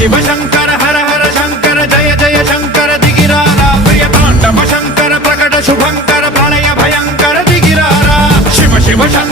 शिव शंकर हर हर शंकर जय जय शंकर दिगिरारा प्रिय तांडव शंकर प्रकट शुभंकर प्रलय भयंकर दिगिरारा शिव शिव शंकर